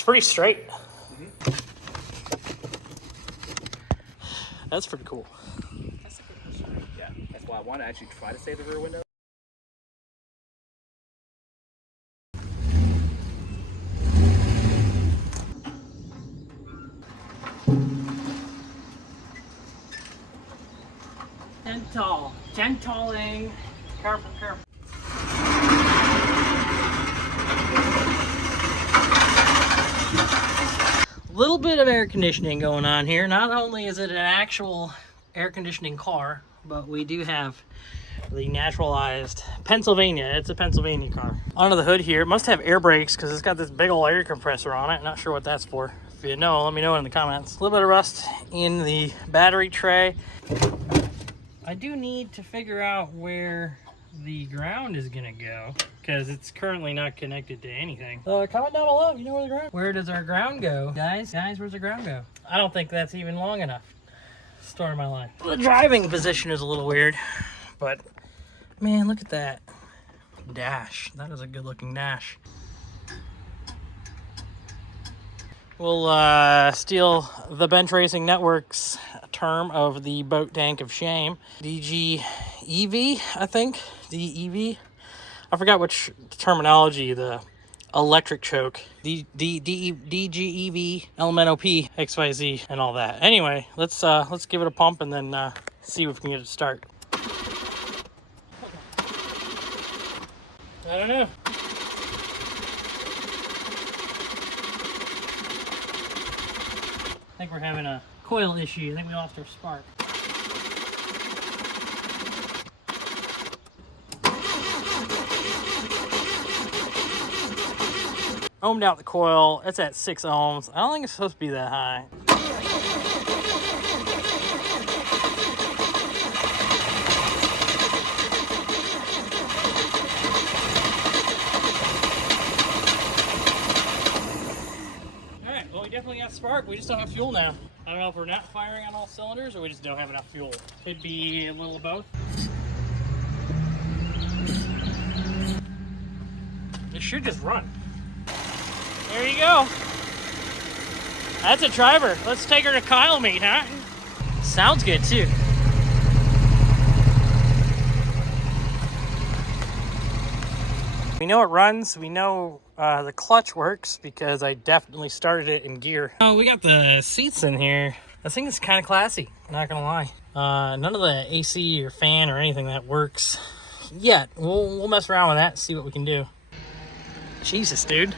It's pretty straight. That's pretty cool. That's a good question. Yeah, that's why I want to actually try to save the rear window. Gentaling. Careful, careful. Little bit of air conditioning going on here. Not only is it an actual air conditioning car, but we do have the naturalized Pennsylvania. It's a Pennsylvania car. Under the hood here, it must have air brakes because it's got this big old air compressor on it. Not sure what that's for. If you know, let me know in the comments. A little bit of rust in the battery tray. I do need to figure out where the ground is gonna go because it's currently not connected to anything. Comment down below, you know where the ground. Where does our ground go, guys? Where's the ground go? I don't think that's even long enough. Story of my life. The driving position is a little weird, but man, look at that dash. That is a good-looking dash. We'll steal the Bench Racing Network's term of the boat tank of shame. DGEV, I think. DEV. I forgot which terminology, the electric choke. DGEV, LMNOP, XYZ, and all that. Anyway, let's give it a pump and then see if we can get it to start. I don't know. I think we're having a coil issue. I think we lost our spark. Ohmed out the coil. It's at 6 ohms. I don't think it's supposed to be that high. Alright, well, we definitely got spark. We just don't have fuel now. I don't know if we're not firing on all cylinders or we just don't have enough fuel. Could be a little of both. It should just run. There you go. That's a driver. Let's take her to Kyle meet, huh? Sounds good too. We know it runs. We know the clutch works because I definitely started it in gear. Oh, we got the seats in here. I think it's kind of classy, not gonna lie. None of the AC or fan or anything that works yet. We'll mess around with that, see what we can do. Jesus, dude.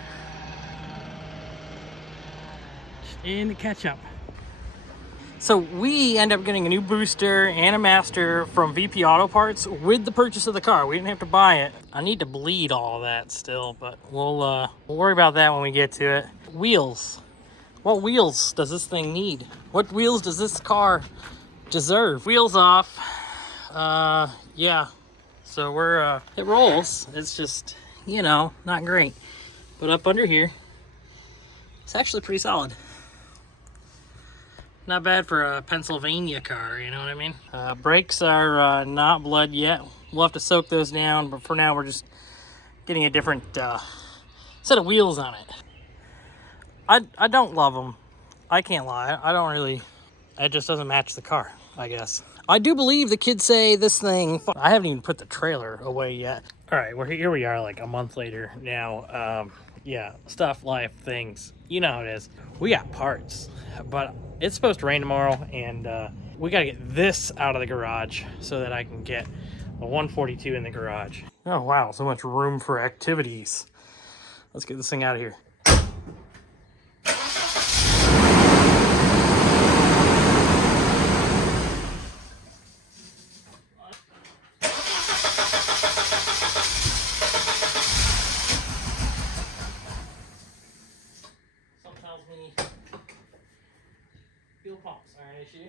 In the ketchup. So we end up getting a new booster and a master from VP Auto Parts with the purchase of the car. We didn't have to buy it. I need to bleed all of that still, but we'll worry about that when we get to it. Wheels. What wheels does this thing need? What wheels does this car deserve? Wheels off. Yeah. So we're it rolls. It's just, you know, not great. But up under here, it's actually pretty solid. Not bad for a Pennsylvania car, you know what I mean? Brakes are not blood yet. We'll have to soak those down, but for now we're just getting a different set of wheels on it. I don't love them. I can't lie. I don't really. It just doesn't match the car, I guess. I do believe the kids say this thing. I haven't even put the trailer away yet. All right, here we are like a month later now. Yeah, stuff, life, things. You know how it is. We got parts, but it's supposed to rain tomorrow, and we got to get this out of the garage so that I can get a 142 in the garage. Oh, wow, so much room for activities. Let's get this thing out of here. Fuel pumps are an issue.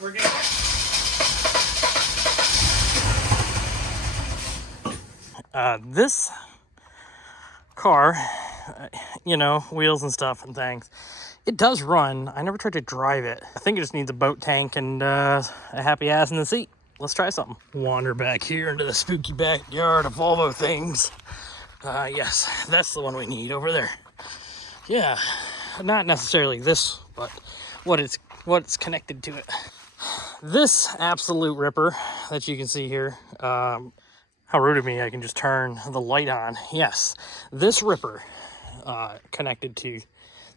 We're getting there. This car, you know, wheels and stuff and things, it does run. I never tried to drive it. I think it just needs a boat tank and a happy ass in the seat. Let's try something. Wander back here into the spooky backyard of Volvo things. Yes, that's the one we need over there. Yeah, not necessarily this, but what it's connected to it. This absolute ripper that you can see here, how rude of me, I can just turn the light on. Yes, this ripper connected to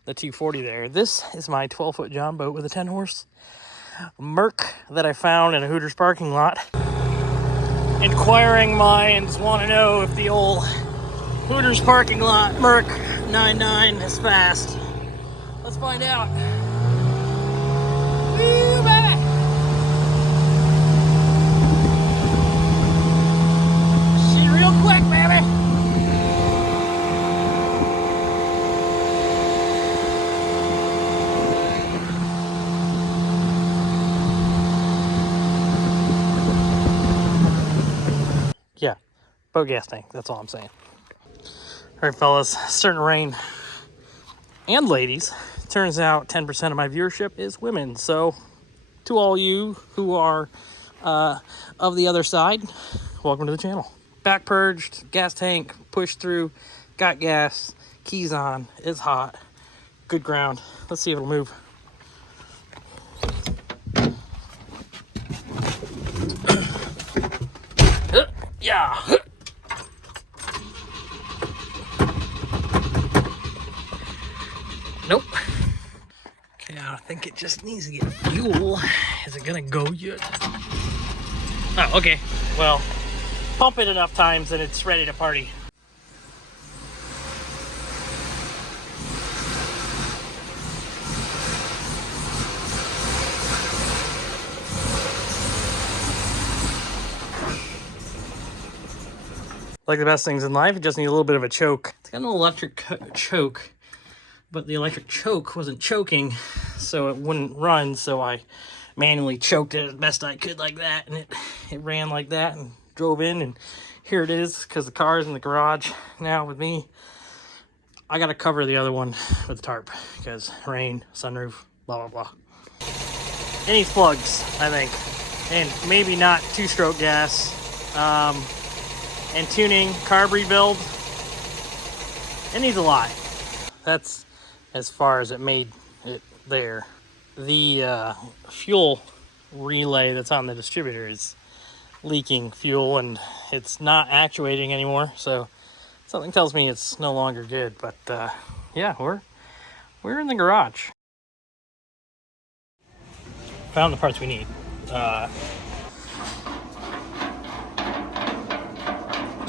the 240 there. This is my 12-foot John boat with a 10-horse Merc that I found in a Hooters parking lot. Inquiring minds want to know if the old Hooters parking lot Merc 99 is fast. Let's find out. Woo, baby! She's real quick, baby. Yeah, boat gas tank. That's all I'm saying. All right, fellas, starting to rain. And ladies, turns out 10% of my viewership is women. So, to all you who are of the other side, welcome to the channel. Back purged, gas tank, pushed through, got gas, keys on, it's hot, good ground. Let's see if it'll move. Yeah. Nope. Okay, I think it just needs to get fuel. Is it gonna go yet? Oh, okay. Well, pump it enough times and it's ready to party. Like the best things in life, it just needs a little bit of a choke. It's got an electric choke, but the electric choke wasn't choking, so it wouldn't run, so I manually choked it as best I could like that, and it ran like that and drove in, and here it is, because the car's in the garage now with me. I gotta cover the other one with the tarp, because rain, sunroof, blah, blah, blah. It needs plugs, I think, and maybe not two-stroke gas. And tuning, carb rebuild. It needs a lot. That's as far as it made it there. The fuel relay that's on the distributor is leaking fuel and it's not actuating anymore. So something tells me it's no longer good. But yeah, we're in the garage. Found the parts we need.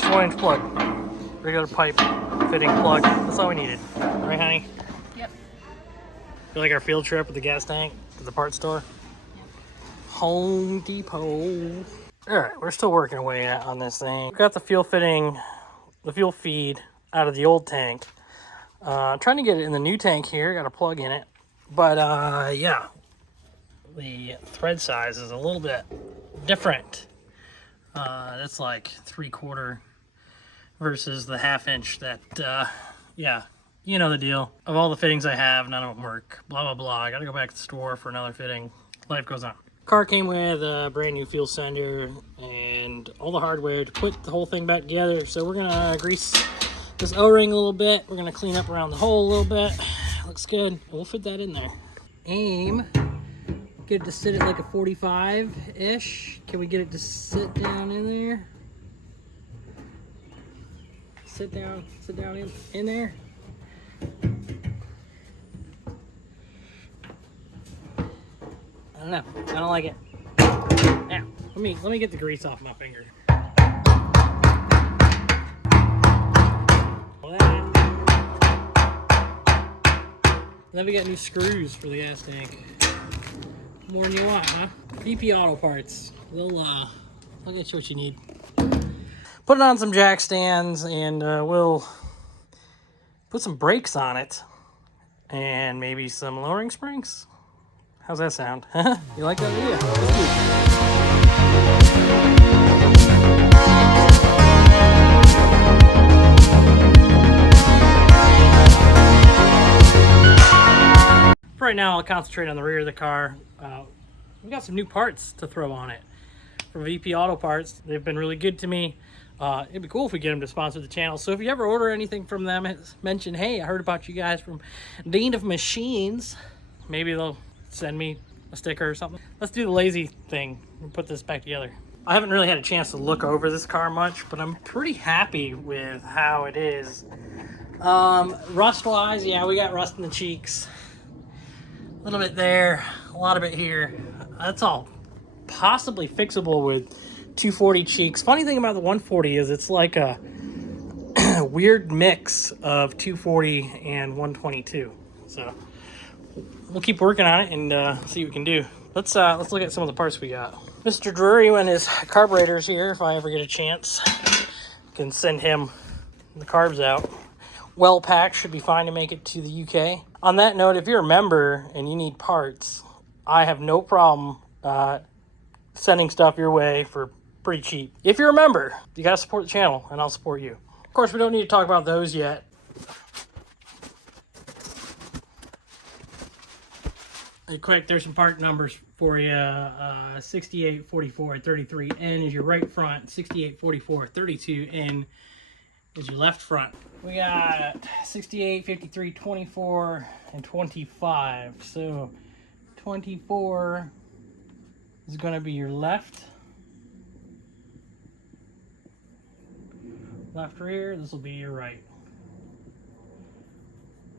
4-inch plug, regular pipe fitting plug. That's all we needed, right, honey? Yep. Feel like our field trip with the gas tank to the parts store. Yep. Home Depot. All right, we're still working away on this thing. Got the fuel fitting, the fuel feed out of the old tank. Trying to get it in the new tank here. Got a plug in it, but yeah, the thread size is a little bit different. That's like 3/4 versus the 1/2 inch that, yeah, you know the deal. Of all the fittings I have, none of them work. Blah, blah, blah. I gotta go back to the store for another fitting. Life goes on. Car came with a brand new fuel sender and all the hardware to put the whole thing back together. So we're gonna grease this O-ring a little bit. We're gonna clean up around the hole a little bit. Looks good. We'll fit that in there. Aim. Get it to sit at like a 45-ish. Can we get it to sit down in there? Sit down in there. I don't know. I don't like it. Now, let me get the grease off my finger. Then we got new screws for the gas tank. More than you want, huh? BP Auto Parts. They'll get you what you need. Put it on some jack stands and we'll put some brakes on it and maybe some lowering springs. How's that sound? You like that idea? Let's do it. right now, I'll concentrate on the rear of the car. We got some new parts to throw on it from VP Auto Parts. They've been really good to me. It'd be cool if we get them to sponsor the channel. So if you ever order anything from them, mention, hey, I heard about you guys from Dean of Machines. Maybe they'll send me a sticker or something. Let's do the lazy thing and put this back together. I haven't really had a chance to look over this car much, but I'm pretty happy with how it is. Rust-wise, yeah, we got rust in the cheeks. A little bit there, a lot of it here. That's all possibly fixable with 240 cheeks. Funny thing about the 140 is it's like a weird mix of 240 and 122. So we'll keep working on it and see what we can do. Let's look at some of the parts we got. Mr. Drury, when his carburetor's here, if I ever get a chance, can send him the carbs out. Well packed, should be fine to make it to the UK. On that note, if you're a member and you need parts, I have no problem sending stuff your way for pretty cheap. If you're a member, you gotta support the channel and I'll support you. Of course, we don't need to talk about those yet. Hey, quick, there's some part numbers for you. 6844 33N is your right front. 6844 32N is your left front. We got 68, 53, 24, and 25. So 24 is going to be your left rear. This will be your right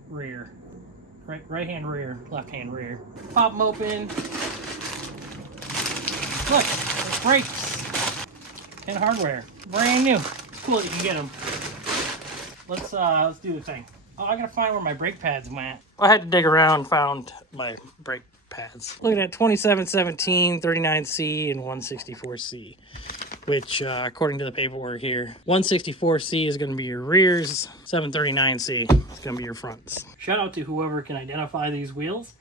rear. Right hand rear, left hand rear. Pop them open. Look, it's brakes and hardware, brand new. It's cool that you can get them. Let's do the thing. Oh, I gotta find where my brake pads went. I had to dig around, found my brake pads. Looking at 2717, 39C, and 164C, which according to the paperwork here, 164C is going to be your rears, 739C is going to be your fronts. Shout out to whoever can identify these wheels.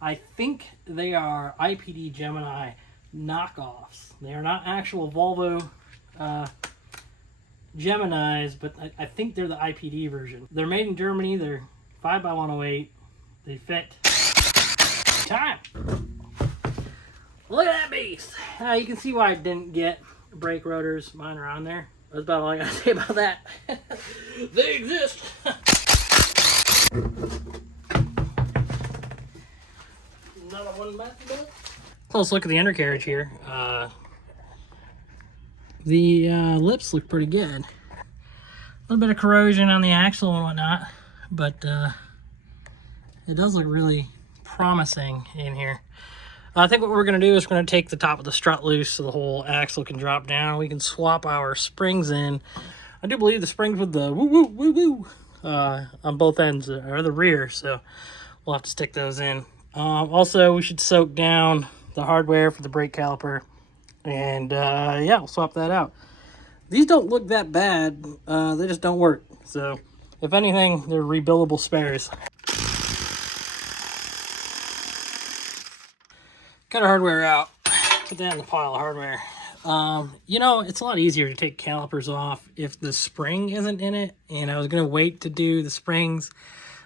I think they are IPD Gemini knockoffs. They are not actual Volvo Geminis, but I think they're the IPD version. They're made in Germany. They're 5x108. They fit. Time. Look at that beast. You can see why I didn't get brake rotors. Mine are on there. That's about all I gotta say about that. They exist. Another one back. Close look at the undercarriage here. The lips look pretty good. A little bit of corrosion on the axle and whatnot, but it does look really promising in here. I think what we're going to do is we're going to take the top of the strut loose so the whole axle can drop down. We can swap our springs in. I do believe the springs with the woo-woo-woo-woo on both ends are the rear, so we'll have to stick those in. Also, we should soak down the hardware for the brake caliper, and yeah, we'll swap that out. These don't look that bad, they just don't work. So if anything, they're rebuildable spares. Got our hardware out, put that in the pile of hardware. You know, it's a lot easier to take calipers off if the spring isn't in it, and I was gonna wait to do the springs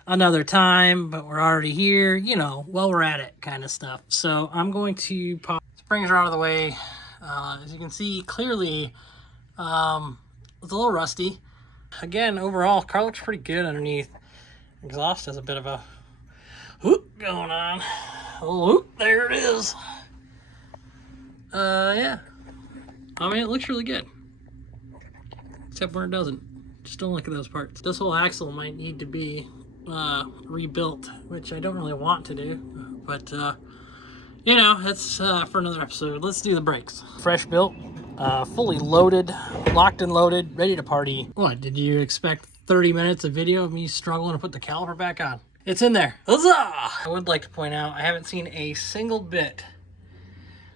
another time, but we're already here, you know, while we're at it kind of stuff. So I'm going to pop, springs are out of the way. As you can see clearly, it's a little rusty. Again, overall, car looks pretty good underneath. Exhaust has a bit of a whoop going on. Oh, whoop, there it is. Yeah. I mean, it looks really good. Except where it doesn't. Just don't look at those parts. This whole axle might need to be rebuilt, which I don't really want to do. But, you know, that's for another episode. Let's do the brakes. Fresh built, fully loaded, locked and loaded, ready to party. What, did you expect 30 minutes of video of me struggling to put the caliper back on? It's in there. Huzzah! I would like to point out, I haven't seen a single bit,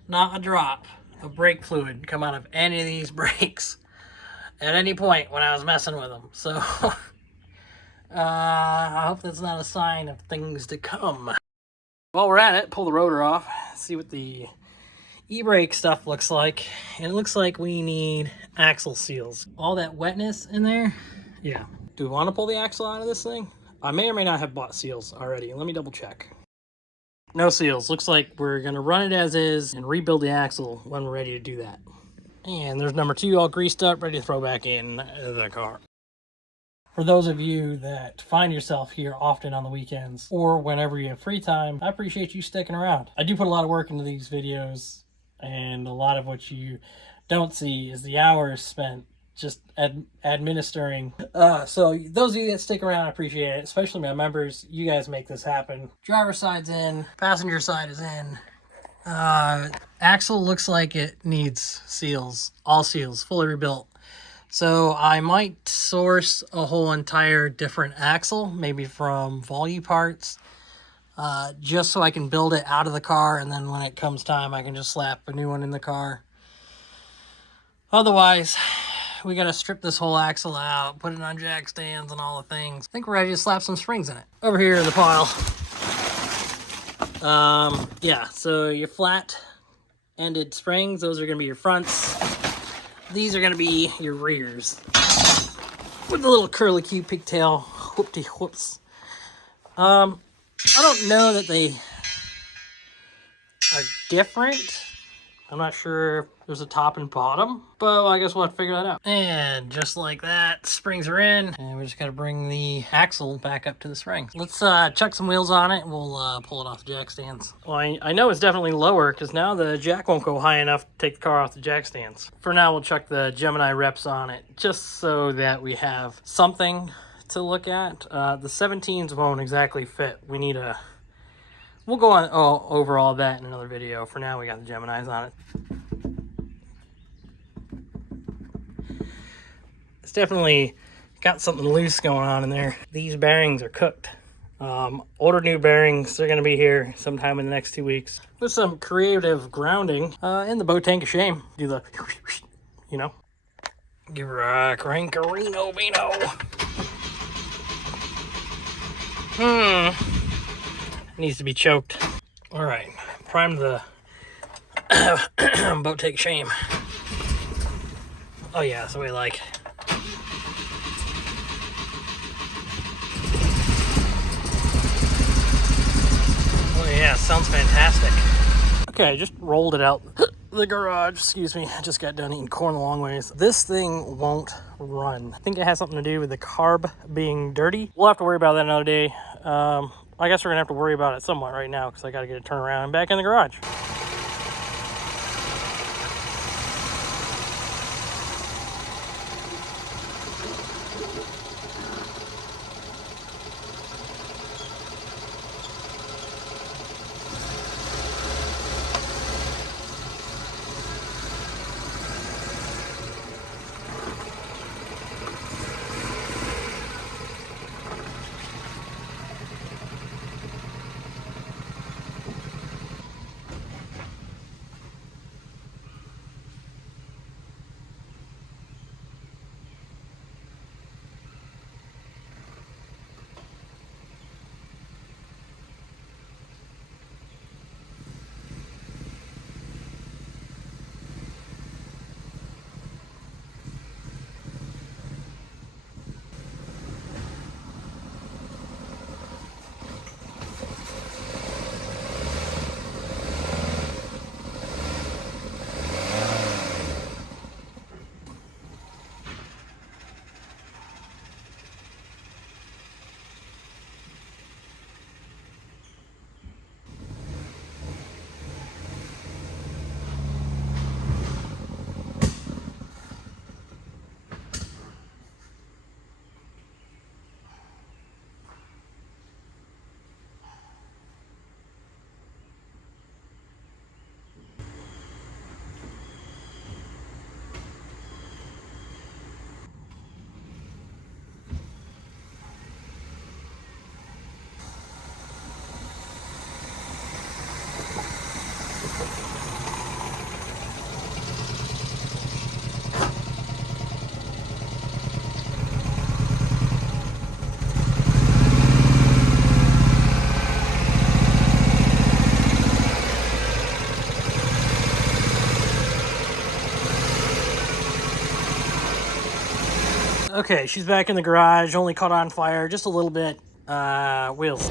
not a drop, of brake fluid come out of any of these brakes at any point when I was messing with them. So, I hope that's not a sign of things to come. While we're at it, pull the rotor off, see what the e-brake stuff looks like. And it looks like we need axle seals. All that wetness in there, yeah. Do we want to pull the axle out of this thing? I may or may not have bought seals already. Let me double check. No seals. Looks like we're going to run it as is and rebuild the axle when we're ready to do that. And there's number 2 all greased up, ready to throw back in the car. For those of you that find yourself here often on the weekends or whenever you have free time, I appreciate you sticking around. I do put a lot of work into these videos, and a lot of what you don't see is the hours spent just administering. So those of you that stick around, I appreciate it, especially my members. You guys make this happen. Driver's side's in, passenger side is in. Axle looks like it needs seals, all seals, fully rebuilt. So I might source a whole entire different axle, maybe from Volvo parts, just so I can build it out of the car, and then when it comes time, I can just slap a new one in the car. Otherwise, we got to strip this whole axle out, put it on jack stands and all the things. I think we're ready to slap some springs in it. Over here in the pile. Yeah, so your flat-ended springs, those are going to be your fronts. These are going to be your rears. With the little curly cute pigtail whoopty-whoops. I don't know that they are different. I'm not sure if there's a top and bottom, but I guess we'll have to figure that out. And just like that, springs are in, and we just got to bring the axle back up to the springs. Let's chuck some wheels on it, and we'll pull it off the jack stands. Well, I know it's definitely lower, because now the jack won't go high enough to take the car off the jack stands. For now, we'll chuck the Gemini reps on it, just so that we have something to look at. The 17s won't exactly fit. We need a... We'll go on over all that in another video. For now, we got the Geminis on it. It's definitely got something loose going on in there. These bearings are cooked. Ordered new bearings. They're going to be here sometime in the next 2 weeks. With some creative grounding in the boat tank of shame. Do the, you know, give her a crankerino beano. Needs to be choked. All right, prime the boat take shame. Oh yeah, that's the way I like. Oh yeah, sounds fantastic. Okay, I just rolled it out the garage. Excuse me, I just got done eating corn the long ways. This thing won't run. I think it has something to do with the carb being dirty. We'll have to worry about that another day. I guess we're gonna have to worry about it somewhat right now because I gotta get it turned around and back in the garage. Okay, she's back in the garage, only caught on fire just a little bit. Wheels.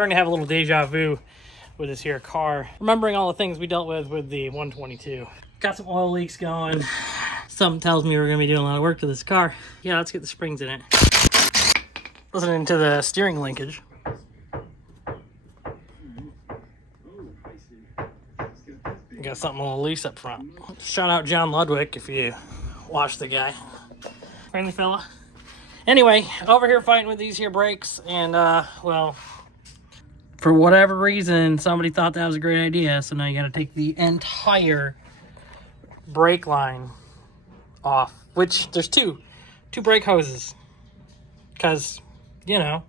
Starting to have a little deja vu with this here car. Remembering all the things we dealt with the 122. Got some oil leaks going. Something tells me we're gonna be doing a lot of work to this car. Yeah, let's get the springs in it. Listening to the steering linkage. Got something a little loose up front. Shout out John Ludwig if you watch the guy. Friendly fella. Anyway, over here fighting with these here brakes, and well, for whatever reason, somebody thought that was a great idea, so now you gotta take the entire brake line off, which there's two brake hoses, because, you know.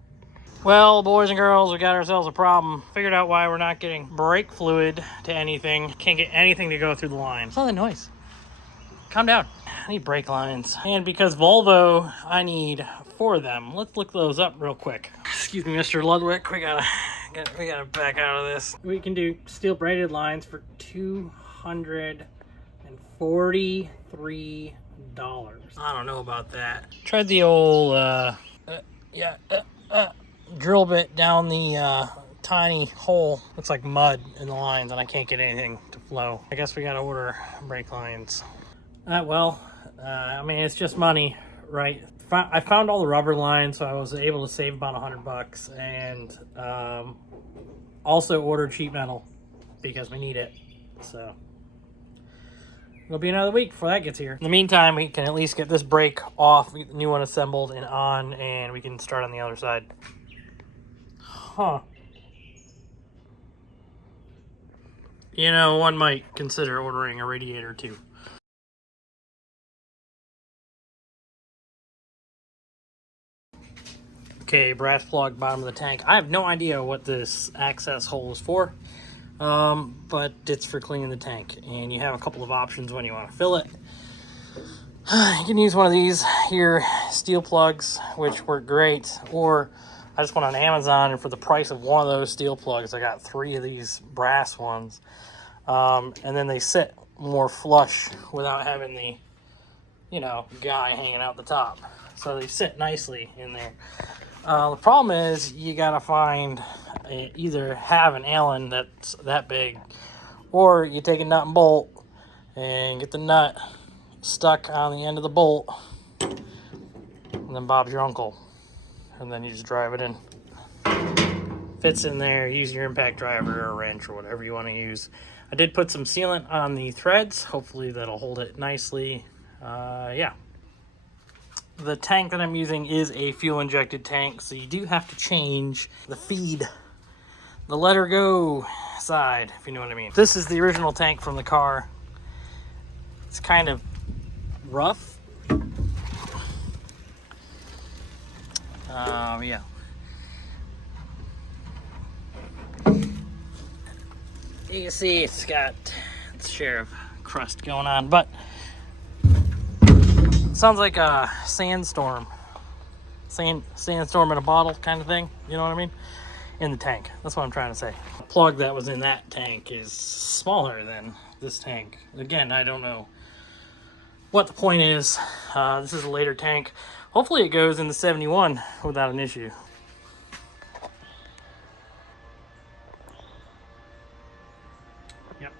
Well, boys and girls, we got ourselves a problem. Figured out why we're not getting brake fluid to anything. Can't get anything to go through the line. What's all that noise? Calm down. I need brake lines. And because Volvo, I need 4 of them. Let's look those up real quick. Excuse me, Mr. Ludwig. We gotta back out of this. We can do steel braided lines for $243. I don't know about that. Tried the old, drill bit down the tiny hole. Looks like mud in the lines, and I can't get anything to flow. I guess we gotta order brake lines. I mean, it's just money, right? I found all the rubber lines, so I was able to save about $100, and also ordered sheet metal because we need it. So it'll be another week before that gets here. In the meantime, we can at least get this brake off, get the new one assembled and on, and we can start on the other side. Huh. You know, one might consider ordering a radiator too. Okay, brass plug, bottom of the tank. I have no idea what this access hole is for, but it's for cleaning the tank. And you have a couple of options when you want to fill it. You can use one of these here steel plugs, which work great, or I just went on Amazon, and for the price of one of those steel plugs, I got 3 of these brass ones. And then they sit more flush without having the, you know, guy hanging out the top. So they sit nicely in there. The problem is you gotta find, either have an Allen that's that big, or you take a nut and bolt and get the nut stuck on the end of the bolt, and then Bob's your uncle. And then you just drive it in. Fits in there, use your impact driver or a wrench or whatever you want to use. I did put some sealant on the threads. Hopefully that'll hold it nicely. Yeah. The tank that I'm using is a fuel injected tank, so you do have to change the feed, the let her go side, if you know what I mean. This is the original tank from the car. It's kind of rough. Yeah. You can see it's got its share of crust going on, but it sounds like a sandstorm. Sandstorm in a bottle kind of thing, you know what I mean? In the tank. That's what I'm trying to say. The plug that was in that tank is smaller than this tank. Again, I don't know what the point is. This is a later tank. Hopefully it goes into 71 without an issue. Yep.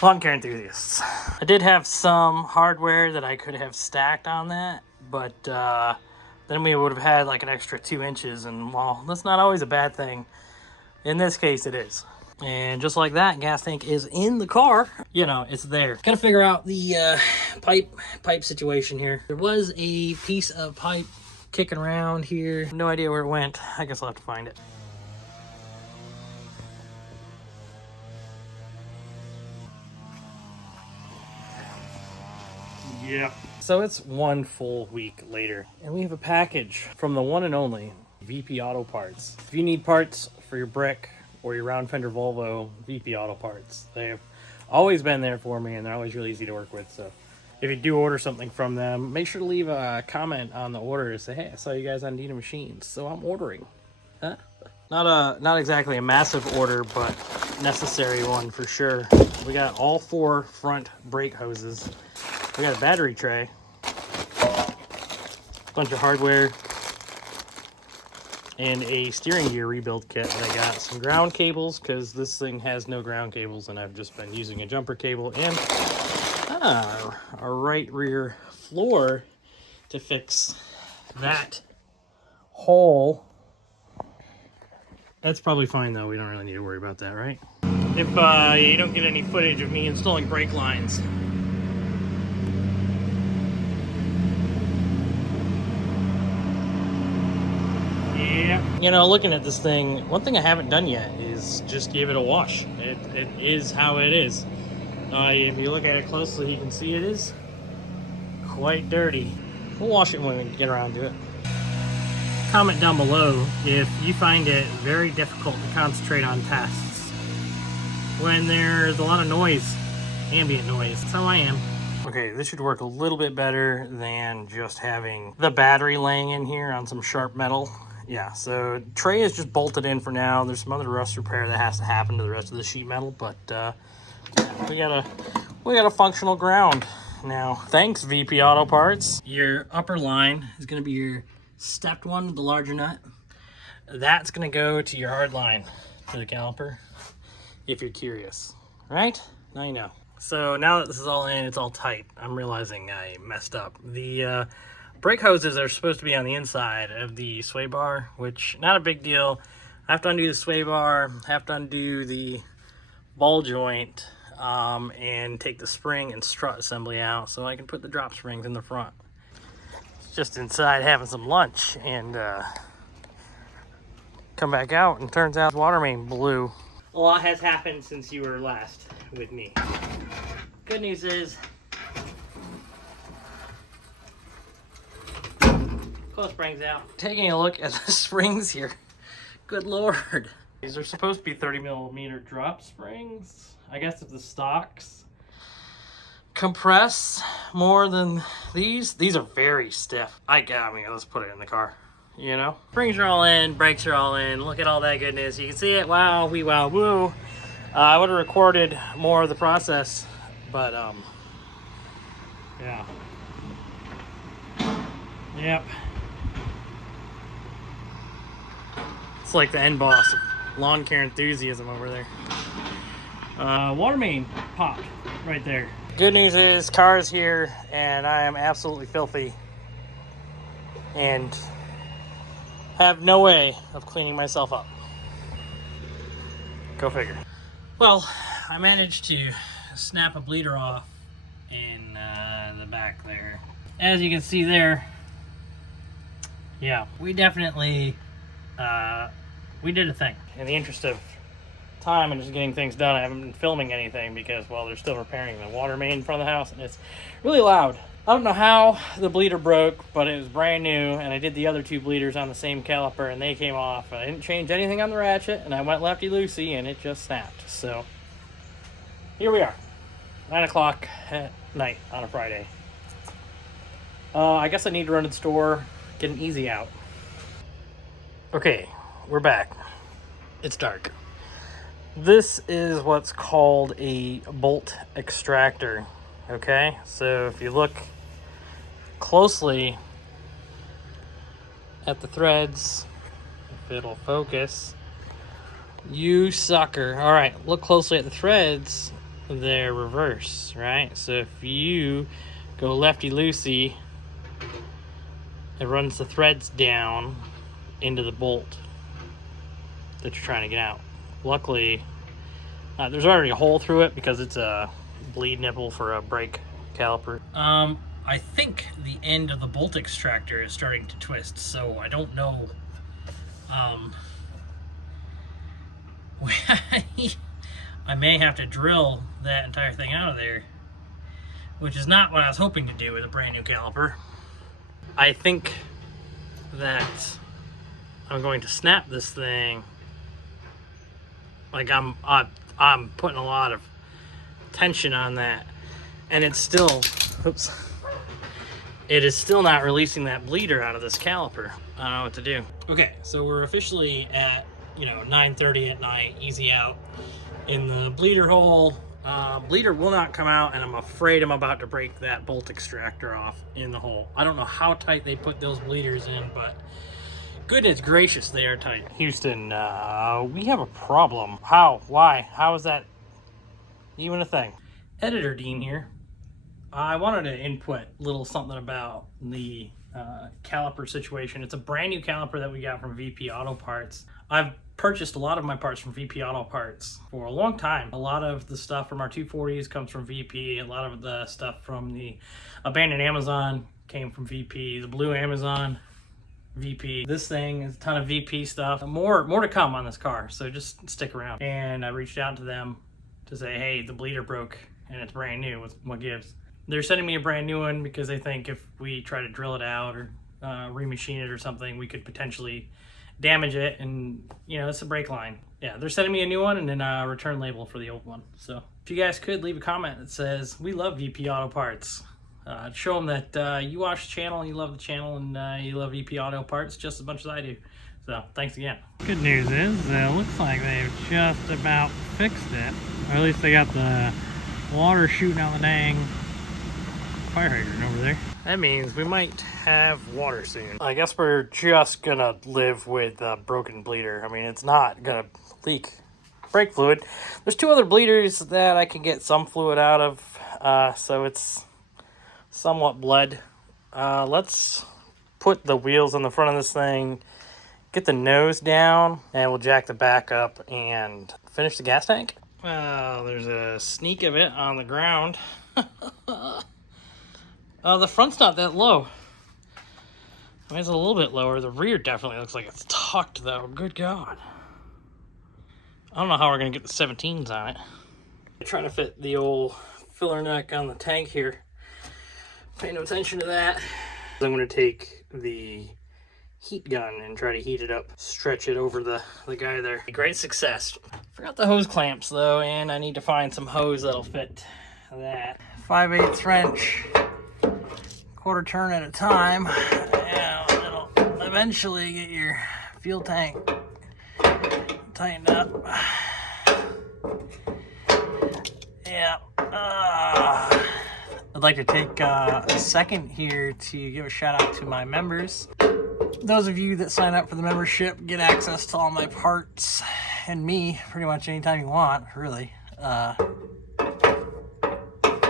Lawn care enthusiasts. I did have some hardware that I could have stacked on that, but then we would have had like an extra 2 inches, and well, that's not always a bad thing. In this case, it is. And just like that, gas tank is in the car. You know, it's there. Gotta figure out the pipe situation here. There was a piece of pipe kicking around here. No idea where it went. I guess I'll have to find it. Yeah. So it's one full week later, and we have a package from the one and only VP Auto Parts. If you need parts for your brick or your round fender Volvo, VP Auto Parts. They've always been there for me, and they're always really easy to work with. So if you do order something from them, make sure to leave a comment on the order and say, hey, I saw you guys on Dina Machines, so I'm ordering. Huh? Not exactly a massive order, but necessary one for sure. We got all 4 front brake hoses. We got a battery tray, bunch of hardware, and a steering gear rebuild kit. And I got some ground cables because this thing has no ground cables, and I've just been using a jumper cable and a right rear floor to fix that hole. That's probably fine though. We don't really need to worry about that, right? If you don't get any footage of me installing brake lines. Yeah. You know, looking at this thing, one thing I haven't done yet is just give it a wash. It is how it is. If you look at it closely, you can see it is quite dirty. We'll wash it when we get around to it. Comment down below if you find it very difficult to concentrate on tests when there's a lot of noise, ambient noise. That's how I am. Okay, this should work a little bit better than just having the battery laying in here on some sharp metal. Yeah, so tray is just bolted in for now. There's some other rust repair that has to happen to the rest of the sheet metal, but we got a functional ground now. Thanks, VP Auto Parts. Your upper line is going to be your stepped one with the larger nut. That's going to go to your hard line for the caliper, if you're curious. Right? Now you know. So now that this is all in, it's all tight. I'm realizing I messed up. The brake hoses are supposed to be on the inside of the sway bar, which not a big deal. I have to undo the sway bar, have to undo the ball joint, and take the spring and strut assembly out so I can put the drop springs in the front. Just inside having some lunch and come back out and turns out the water main blew. A lot has happened since you were last with me. Good news is, pull springs out. Taking a look at the springs here, good lord. These are supposed to be 30mm drop springs. I guess if the stocks compress more than these are very stiff. I mean, let's put it in the car, you know? Springs are all in, brakes are all in. Look at all that goodness. You can see it. Wow, wee, wow, woo. I would have recorded more of the process, but yeah. Yep. It's like the end boss of lawn care enthusiasm over there. Water main popped right there. Good news is car's here and I am absolutely filthy and have no way of cleaning myself up. Go figure. Well, I managed to snap a bleeder off in the back there. As you can see there, yeah, we definitely we did a thing. In the interest of time and just getting things done, I haven't been filming anything because, well, they're still repairing the water main in front of the house and it's really loud. I don't know how the bleeder broke, but it was brand new, and I did the other two bleeders on the same caliper and they came off. I didn't change anything on the ratchet and I went lefty-loosey and it just snapped. So here we are, 9 o'clock at night on a Friday. I guess I need to run to the store, get an easy out. Okay, we're back. It's dark. This is what's called a bolt extractor, okay? So if you look closely at the threads, if it'll focus, you sucker. All right, look closely at the threads. They're reverse, right? So if you go lefty-loosey, it runs the threads down into the bolt that you're trying to get out. Luckily, there's already a hole through it because it's a bleed nipple for a brake caliper. I think the end of the bolt extractor is starting to twist, so I don't know. I may have to drill that entire thing out of there, which is not what I was hoping to do with a brand new caliper. I think that I'm going to snap this thing. Like I'm putting a lot of tension on that, and it's still, oops, it is still not releasing that bleeder out of this caliper. I don't know what to do. Okay, so we're officially at, 9:30 at night, easy out in the bleeder hole. Bleeder will not come out, and I'm afraid I'm about to break that bolt extractor off in the hole. I don't know how tight they put those bleeders in, but Goodness gracious, they are tight. Houston, we have a problem. How? Why? How is that even a thing? Editor Dean here. I wanted to input a little something about the caliper situation. It's a brand new caliper that we got from VP Auto Parts. I've purchased a lot of my parts from VP Auto Parts for a long time. A lot of the stuff from our 240s comes from VP. A lot of the stuff from the abandoned Amazon came from VP. The blue Amazon, VP. This thing is a ton of VP stuff. More to come on this car, so just stick around. And I reached out to them to say, hey, the bleeder broke and it's brand new. What gives? They're sending me a brand new one because they think if we try to drill it out or remachine it or something, we could potentially damage it, and you know, it's a brake line. Yeah, they're sending me a new one and then a return label for the old one. So if you guys could leave a comment that says, we love VP Auto Parts. Show them that you watch the channel and you love the channel and you love VP Auto Parts just as much as I do. So thanks again. Good news is it looks like they've just about fixed it, or at least they got the water shooting out the dang fire hydrant over there. That means we might have water soon. I guess we're just gonna live with a broken bleeder. I mean, it's not gonna leak brake fluid. There's two other bleeders that I can get some fluid out of, so it's somewhat bled. Let's put the wheels on the front of this thing, get the nose down, and we'll jack the back up and finish the gas tank. Well, there's a sneak of it on the ground. The front's not that low. I mean, it's a little bit lower. The rear definitely looks like it's tucked, though. Good God. I don't know how we're going to get the 17s on it. I'm trying to fit the old filler neck on the tank here. Pay no attention to that. I'm going to take the heat gun and try to heat it up. Stretch it over the guy there. Great success. Forgot the hose clamps, though, and I need to find some hose that'll fit that. 5/8 wrench. Quarter turn at a time, and it'll eventually get your fuel tank tightened up. Yeah. I'd like to take a second here to give a shout out to my members. Those of you that sign up for the membership get access to all my parts and me pretty much anytime you want, really.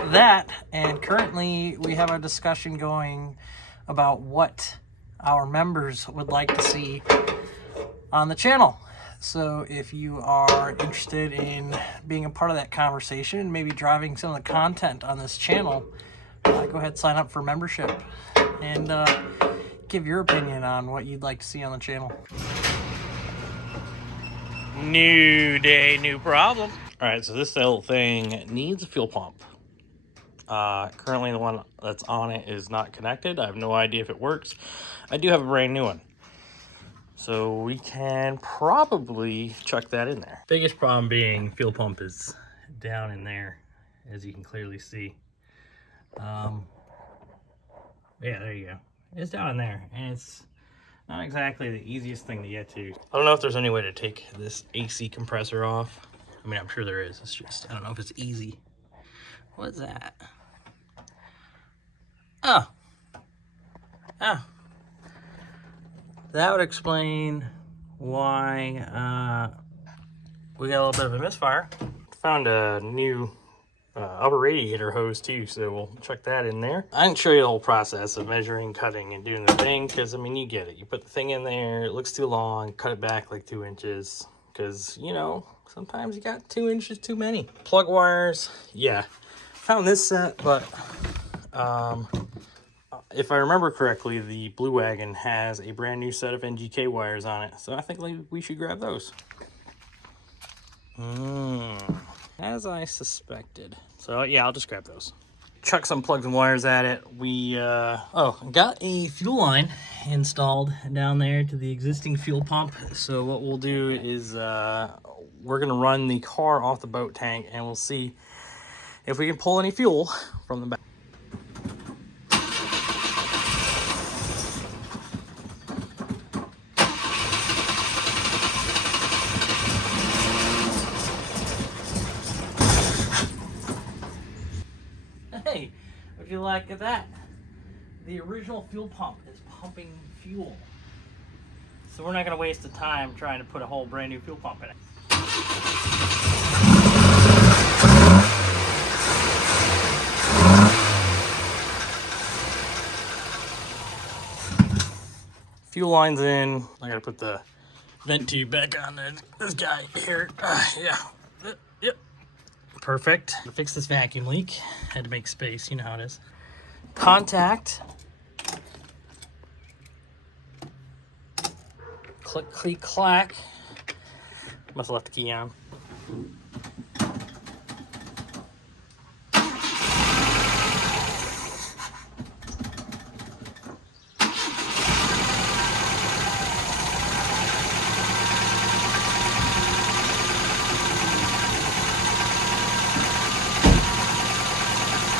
That, and currently we have a discussion going about what our members would like to see on the channel. So if you are interested in being a part of that conversation, maybe driving some of the content on this channel, go ahead, sign up for membership and give your opinion on what you'd like to see on the channel. New day, new problem. All right, so this little thing needs a fuel pump. Currently the one that's on it is not connected. I have no idea if it works. I do have a brand new one, so we can probably chuck that in there. Biggest problem being fuel pump is down in there, as you can clearly see. Yeah, there you go. It's down in there, and it's not exactly the easiest thing to get to. I don't know if there's any way to take this AC compressor off. I mean, I'm sure there is. It's just, I don't know if it's easy. What's that? Oh. That would explain why we got a little bit of a misfire. Found a new upper radiator hose too, so we'll chuck that in there. I didn't show you the whole process of measuring, cutting, and doing the thing, because I mean, you get it. You put the thing in there, it looks too long, cut it back like 2 inches, because you know, sometimes you got 2 inches too many. Plug wires, yeah. Found this set, but if I remember correctly, the Blue Wagon has a brand new set of NGK wires on it, so I think we should grab those. As I suspected. So yeah, I'll just grab those. Chuck some plugs and wires at it. We got a fuel line installed down there to the existing fuel pump. So what we'll do is we're gonna run the car off the boat tank, and we'll see if we can pull any fuel from the back. Hey, would you like that? The original fuel pump is pumping fuel. So we're not going to waste the time trying to put a whole brand new fuel pump in it. Fuel line's in. I got to put the vent tube back on this guy here. Yeah. Yep. Perfect. Fix this vacuum leak. Had to make space. You know how it is. Contact. Click, click, clack. Must have left the key on.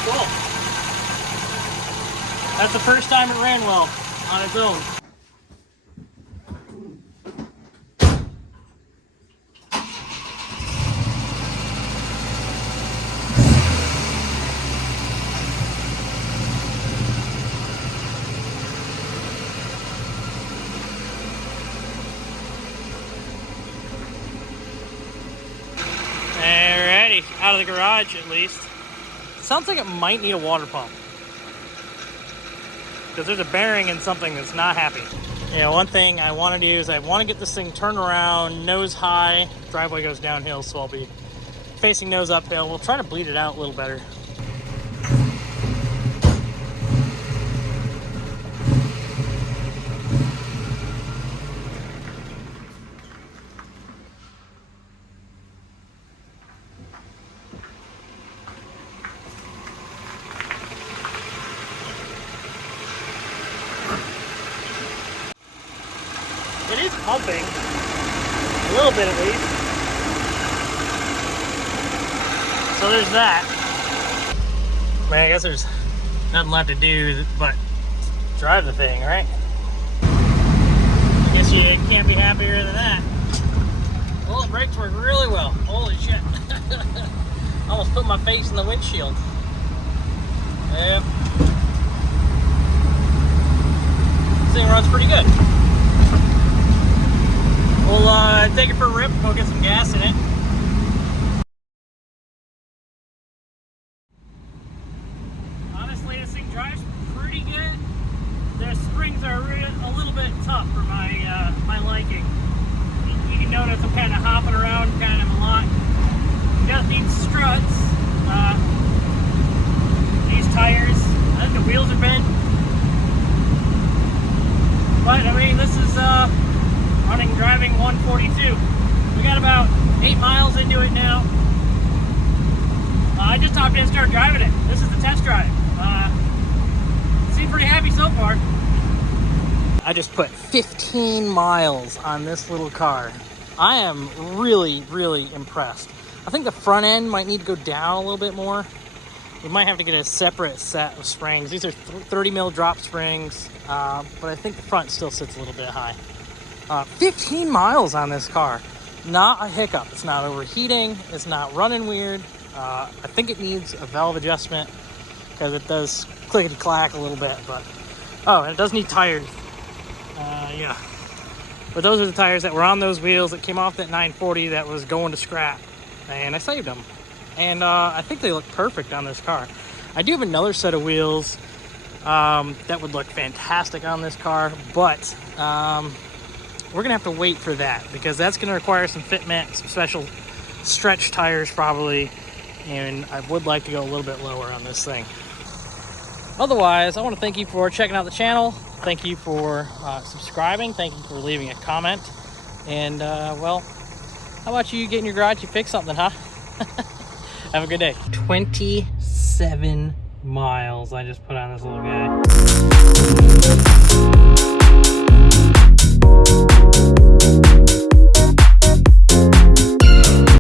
Cool. That's the first time it ran well on its own. Alrighty, out of the garage at least. Sounds like it might need a water pump. Because there's a bearing in something that's not happy. Yeah, one thing I want to do is I want to get this thing turned around, nose high. Driveway goes downhill, so I'll be facing nose uphill. We'll try to bleed it out a little better. It is pumping, a little bit at least. So there's that. Man, I guess there's nothing left to do but drive the thing, right? I guess you can't be happier than that. Well, the brakes work really well. Holy shit. Almost put my face in the windshield. Yep. This thing runs pretty good. We'll take it for a rip, go get some gas in it. Honestly, this thing drives pretty good. The springs are a little bit tough for my my liking. You can notice I'm kind of hopping around kind of a lot. It does need struts. These tires, I think the wheels are bent. But I mean, this is driving 142. We got about 8 miles into it now. I just hopped in and started driving it. This is the test drive. Seem pretty happy so far. I just put 15 miles on this little car. I am really, really impressed. I think the front end might need to go down a little bit more. We might have to get a separate set of springs. These are 30 mil drop springs, but I think the front still sits a little bit high. 15 miles on this car. Not a hiccup. It's not overheating. It's not running weird. I think it needs a valve adjustment because it does clickety-clack a little bit. But oh, and it does need tires. Yeah. But those are the tires that were on those wheels that came off that 940 that was going to scrap. And I saved them. And I think they look perfect on this car. I do have another set of wheels that would look fantastic on this car, but we're gonna have to wait for that because that's gonna require some fitment, some special stretch tires probably, and I would like to go a little bit lower on this thing. Otherwise, I want to thank you for checking out the channel. Thank you for subscribing. Thank you for leaving a comment. And well, how about you get in your garage, you fix something, huh? Have a good day. 27 miles I just put on this little guy.